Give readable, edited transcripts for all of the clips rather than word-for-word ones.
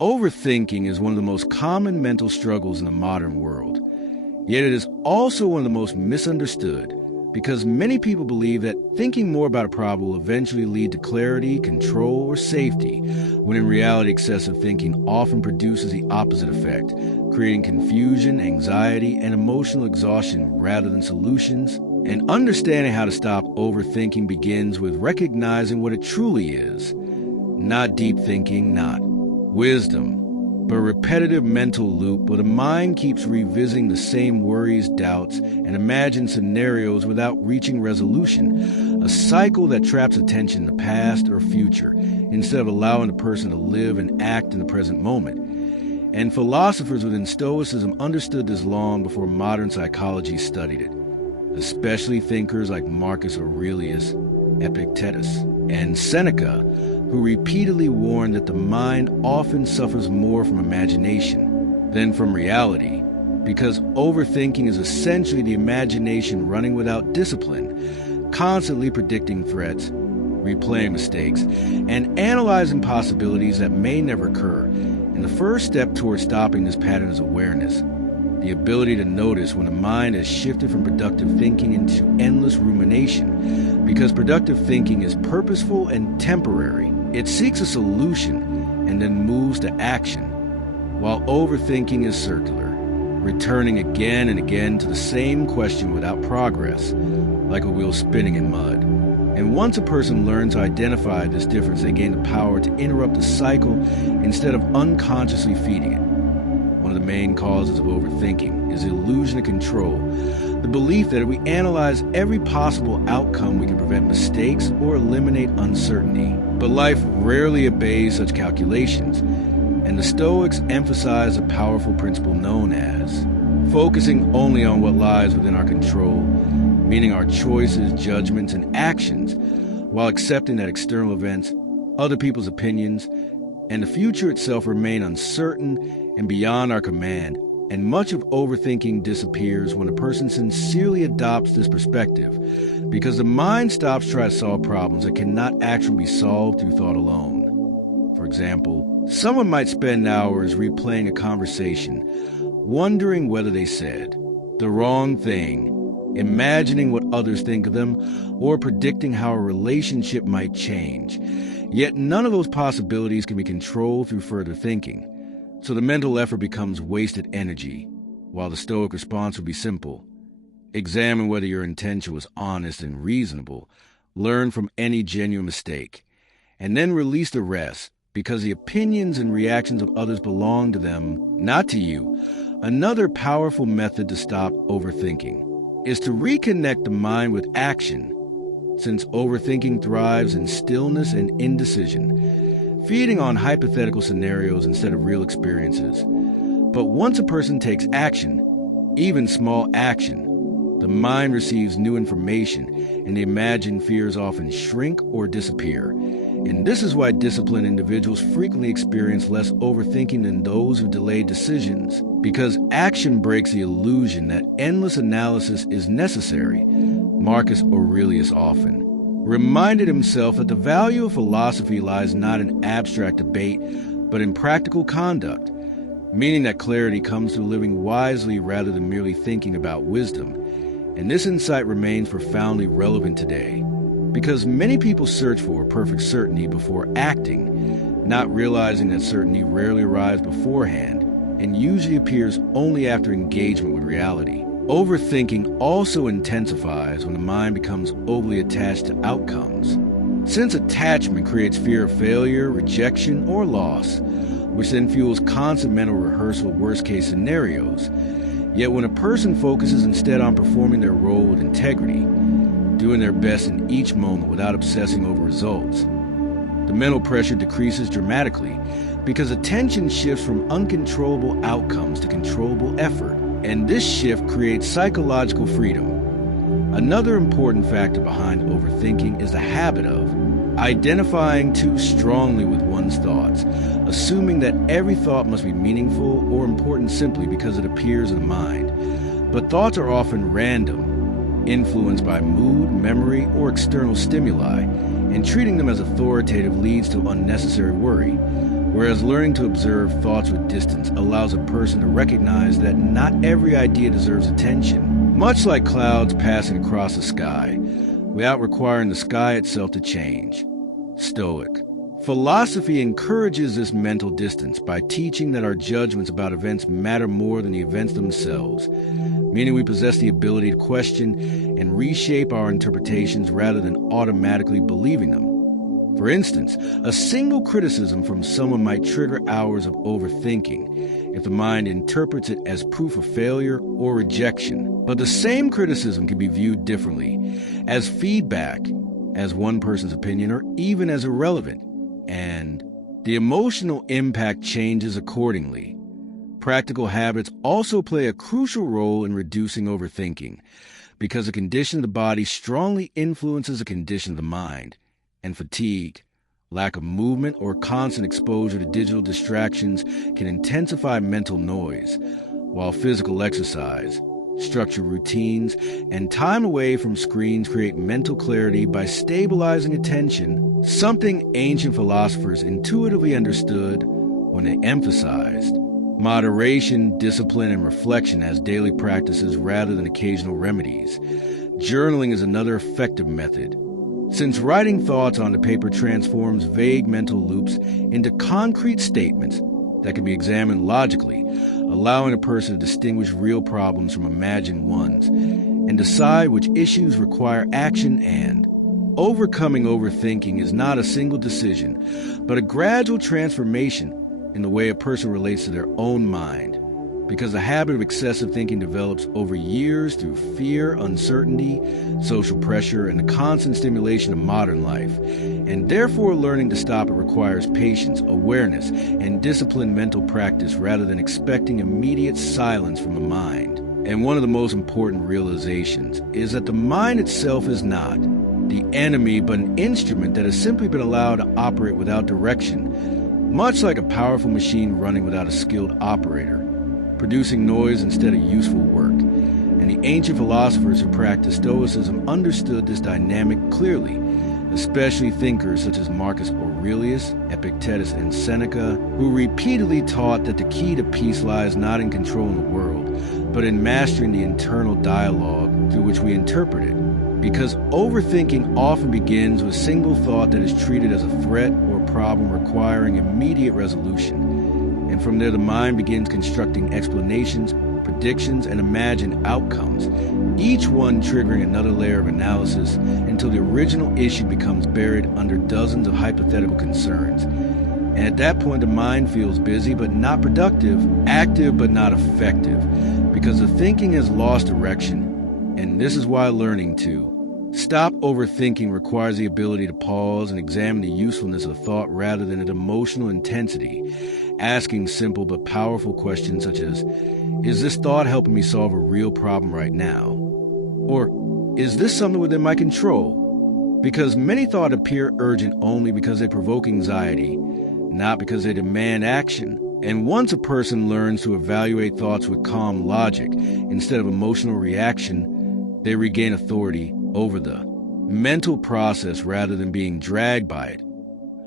Overthinking is one of the most common mental struggles in the modern world. Yet it is also one of the most misunderstood, because many people believe that thinking more about a problem will eventually lead to clarity, control, or safety, when in reality excessive thinking often produces the opposite effect, creating confusion, anxiety, and emotional exhaustion rather than solutions. And understanding how to stop overthinking begins with recognizing what it truly is. Not deep thinking, not wisdom, but a repetitive mental loop where the mind keeps revisiting the same worries, doubts, and imagined scenarios without reaching resolution, a cycle that traps attention in the past or future instead of allowing the person to live and act in the present moment. And philosophers within Stoicism understood this long before modern psychology studied it, especially thinkers like Marcus Aurelius, Epictetus, and Seneca, who repeatedly warned that the mind often suffers more from imagination than from reality, because overthinking is essentially the imagination running without discipline, constantly predicting threats, replaying mistakes, and analyzing possibilities that may never occur. And the first step towards stopping this pattern is awareness, the ability to notice when the mind has shifted from productive thinking into endless rumination, because productive thinking is purposeful and temporary. It seeks a solution and then moves to action, while overthinking is circular, returning again and again to the same question without progress, like a wheel spinning in mud. And once a person learns to identify this difference, they gain the power to interrupt the cycle instead of unconsciously feeding it. One of the main causes of overthinking is the illusion of control, the belief that if we analyze every possible outcome, we can prevent mistakes or eliminate uncertainty. But life rarely obeys such calculations, and the Stoics emphasize a powerful principle known as focusing only on what lies within our control, meaning our choices, judgments, and actions, while accepting that external events, other people's opinions, and the future itself remain uncertain and beyond our command. And much of overthinking disappears when a person sincerely adopts this perspective, because the mind stops trying to solve problems that cannot actually be solved through thought alone. For example, someone might spend hours replaying a conversation, wondering whether they said the wrong thing, imagining what others think of them, or predicting how a relationship might change. Yet none of those possibilities can be controlled through further thinking. So the mental effort becomes wasted energy, while the Stoic response would be simple. Examine whether your intention was honest and reasonable, learn from any genuine mistake, and then release the rest, because the opinions and reactions of others belong to them, not to you. Another powerful method to stop overthinking is to reconnect the mind with action, since overthinking thrives in stillness and indecision, feeding on hypothetical scenarios instead of real experiences. But once a person takes action, even small action, the mind receives new information, and the imagined fears often shrink or disappear. And this is why disciplined individuals frequently experience less overthinking than those who delay decisions, because action breaks the illusion that endless analysis is necessary. Marcus Aurelius often reminded himself that the value of philosophy lies not in abstract debate, but in practical conduct, meaning that clarity comes through living wisely rather than merely thinking about wisdom. And this insight remains profoundly relevant today, because many people search for perfect certainty before acting, not realizing that certainty rarely arrives beforehand and usually appears only after engagement with reality. Overthinking also intensifies when the mind becomes overly attached to outcomes, since attachment creates fear of failure, rejection, or loss, which then fuels constant mental rehearsal of worst-case scenarios. Yet when a person focuses instead on performing their role with integrity, doing their best in each moment without obsessing over results, the mental pressure decreases dramatically, because attention shifts from uncontrollable outcomes to controllable effort. And this shift creates psychological freedom. Another important factor behind overthinking is the habit of identifying too strongly with one's thoughts, assuming that every thought must be meaningful or important simply because it appears in the mind. But thoughts are often random, influenced by mood, memory, or external stimuli, and treating them as authoritative leads to unnecessary worry. whereas learning to observe thoughts with distance allows a person to recognize that not every idea deserves attention. Much like clouds passing across the sky, without requiring the sky itself to change. Stoic. Philosophy encourages this mental distance by teaching that our judgments about events matter more than the events themselves, meaning we possess the ability to question and reshape our interpretations rather than automatically believing them. For instance, a single criticism from someone might trigger hours of overthinking if the mind interprets it as proof of failure or rejection. But the same criticism can be viewed differently, as feedback, as one person's opinion, or even as irrelevant. And the emotional impact changes accordingly. Practical habits also play a crucial role in reducing overthinking, because a condition of the body strongly influences a condition of the mind. And fatigue, lack of movement, or constant exposure to digital distractions can intensify mental noise, while physical exercise, structured routines, and time away from screens create mental clarity by stabilizing attention, something ancient philosophers intuitively understood when they emphasized moderation, discipline, and reflection as daily practices rather than occasional remedies. Journaling is another effective method. Since writing thoughts onto paper transforms vague mental loops into concrete statements that can be examined logically, allowing a person to distinguish real problems from imagined ones, and decide which issues require action. And overcoming overthinking is not a single decision, but a gradual transformation in the way a person relates to their own mind, because the habit of excessive thinking develops over years through fear, uncertainty, social pressure, and the constant stimulation of modern life. And therefore, learning to stop it requires patience, awareness, and disciplined mental practice rather than expecting immediate silence from the mind. And one of the most important realizations is that the mind itself is not the enemy, but an instrument that has simply been allowed to operate without direction, much like a powerful machine running without a skilled operator, producing noise instead of useful work. And the ancient philosophers who practiced Stoicism understood this dynamic clearly, especially thinkers such as Marcus Aurelius, Epictetus, and Seneca, who repeatedly taught that the key to peace lies not in controlling the world, but in mastering the internal dialogue through which we interpret it. Because overthinking often begins with single thought that is treated as a threat or problem requiring immediate resolution. And from there, the mind begins constructing explanations, predictions, and imagined outcomes, each one triggering another layer of analysis until the original issue becomes buried under dozens of hypothetical concerns. And at that point, the mind feels busy but not productive, active but not effective, because the thinking has lost direction. And this is why learning to stop overthinking requires the ability to pause and examine the usefulness of thought rather than its emotional intensity, asking simple but powerful questions such as, is this thought helping me solve a real problem right now? Or, is this something within my control? Because many thoughts appear urgent only because they provoke anxiety, not because they demand action. And once a person learns to evaluate thoughts with calm logic instead of emotional reaction, they regain authority over the mental process rather than being dragged by it.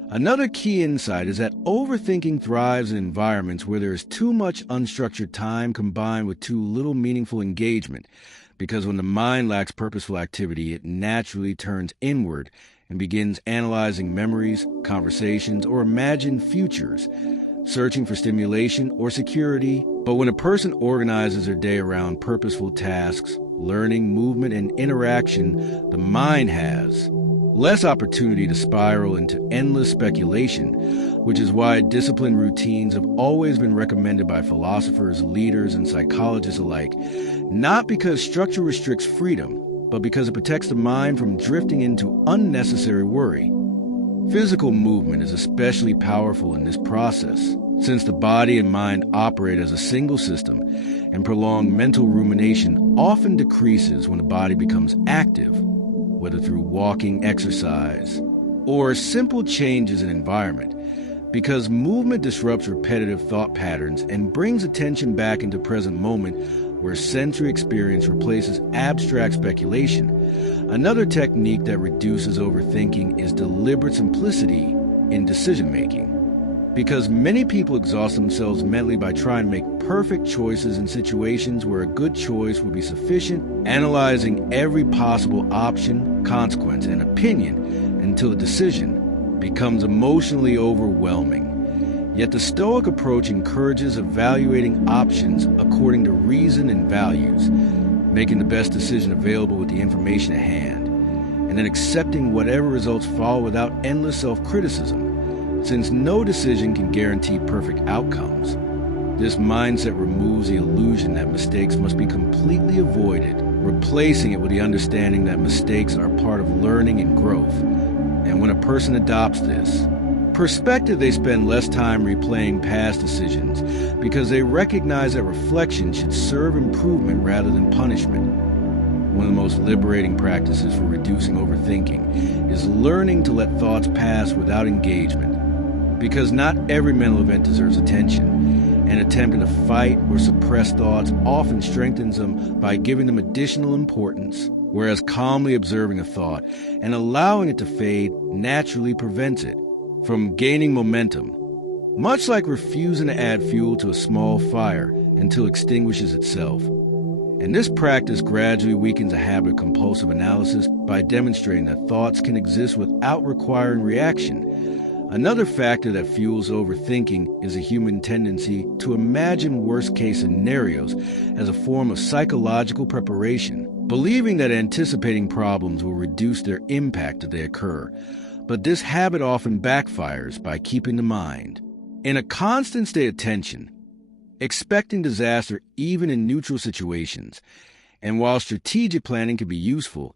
Another key insight is that overthinking thrives in environments where there is too much unstructured time combined with too little meaningful engagement, because when the mind lacks purposeful activity, it naturally turns inward and begins analyzing memories, conversations, or imagined futures, searching for stimulation or security. But when a person organizes their day around purposeful tasks, learning, movement, and interaction, the mind has less opportunity to spiral into endless speculation, which is why disciplined routines have always been recommended by philosophers, leaders, and psychologists alike, not because structure restricts freedom, but because it protects the mind from drifting into unnecessary worry. Physical movement is especially powerful in this process, since the body and mind operate as a single system, and prolonged mental rumination often decreases when the body becomes active, whether through walking, exercise, or simple changes in environment, because movement disrupts repetitive thought patterns and brings attention back into present moment where sensory experience replaces abstract speculation. Another technique that reduces overthinking is deliberate simplicity in decision-making. because many people exhaust themselves mentally by trying to make perfect choices in situations where a good choice would be sufficient, analyzing every possible option, consequence, and opinion until a decision becomes emotionally overwhelming. Yet the Stoic approach encourages evaluating options according to reason and values, making the best decision available with the information at hand, and then accepting whatever results follow without endless self-criticism. Since no decision can guarantee perfect outcomes, this mindset removes the illusion that mistakes must be completely avoided, replacing it with the understanding that mistakes are part of learning and growth. And when a person adopts this perspective, they spend less time replaying past decisions because they recognize that reflection should serve improvement rather than punishment. One of the most liberating practices for reducing overthinking is learning to let thoughts pass without engagement. Because not every mental event deserves attention, and attempting to fight or suppress thoughts often strengthens them by giving them additional importance, whereas calmly observing a thought and allowing it to fade naturally prevents it from gaining momentum, much like refusing to add fuel to a small fire until it extinguishes itself. And this practice gradually weakens a habit of compulsive analysis by demonstrating that thoughts can exist without requiring reaction. Another factor that fuels overthinking is a human tendency to imagine worst-case scenarios as a form of psychological preparation, believing that anticipating problems will reduce their impact if they occur. But this habit often backfires by keeping the mind in a constant state of tension, expecting disaster even in neutral situations. And while strategic planning can be useful,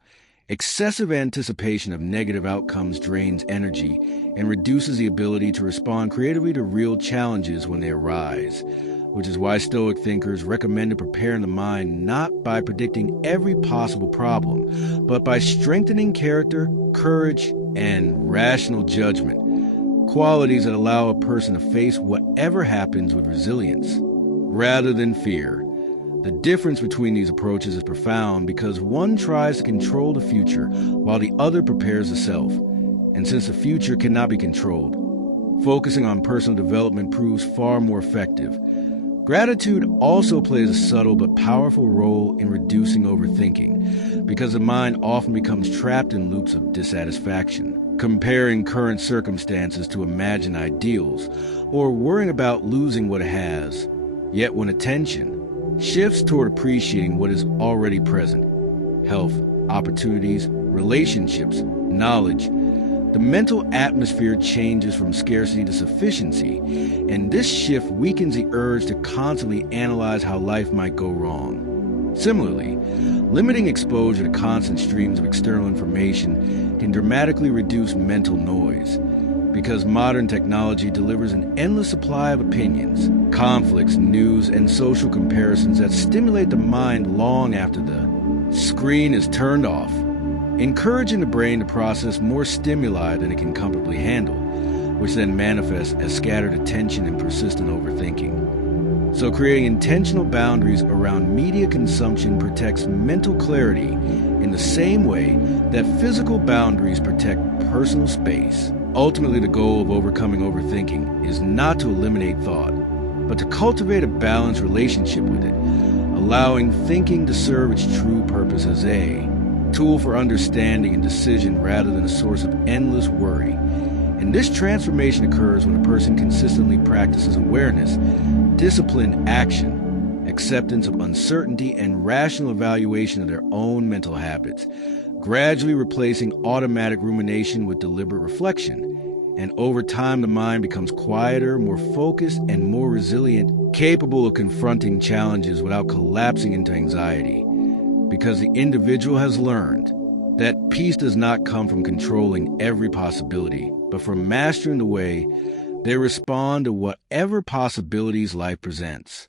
excessive anticipation of negative outcomes drains energy and reduces the ability to respond creatively to real challenges when they arise, which is why Stoic thinkers recommended preparing the mind not by predicting every possible problem, but by strengthening character, courage, and rational judgment, qualities that allow a person to face whatever happens with resilience rather than fear. The difference between these approaches is profound because one tries to control the future while the other prepares the self. And since the future cannot be controlled, focusing on personal development proves far more effective. Gratitude also plays a subtle but powerful role in reducing overthinking because the mind often becomes trapped in loops of dissatisfaction, comparing current circumstances to imagined ideals or worrying about losing what it has. Yet when attention shifts toward appreciating what is already present, health, opportunities, relationships, knowledge, the mental atmosphere changes from scarcity to sufficiency, and this shift weakens the urge to constantly analyze how life might go wrong. Similarly, limiting exposure to constant streams of external information can dramatically reduce mental noise, because modern technology delivers an endless supply of opinions, conflicts, news, and social comparisons that stimulate the mind long after the screen is turned off, encouraging the brain to process more stimuli than it can comfortably handle, which then manifests as scattered attention and persistent overthinking. So creating intentional boundaries around media consumption protects mental clarity in the same way that physical boundaries protect personal space. Ultimately, the goal of overcoming overthinking is not to eliminate thought, but to cultivate a balanced relationship with it, allowing thinking to serve its true purpose as a tool for understanding and decision rather than a source of endless worry. And this transformation occurs when a person consistently practices awareness, disciplined action, acceptance of uncertainty, and rational evaluation of their own mental habits, gradually replacing automatic rumination with deliberate reflection. And over time, the mind becomes quieter, more focused, and more resilient, capable of confronting challenges without collapsing into anxiety. Because the individual has learned that peace does not come from controlling every possibility, but from mastering the way they respond to whatever possibilities life presents.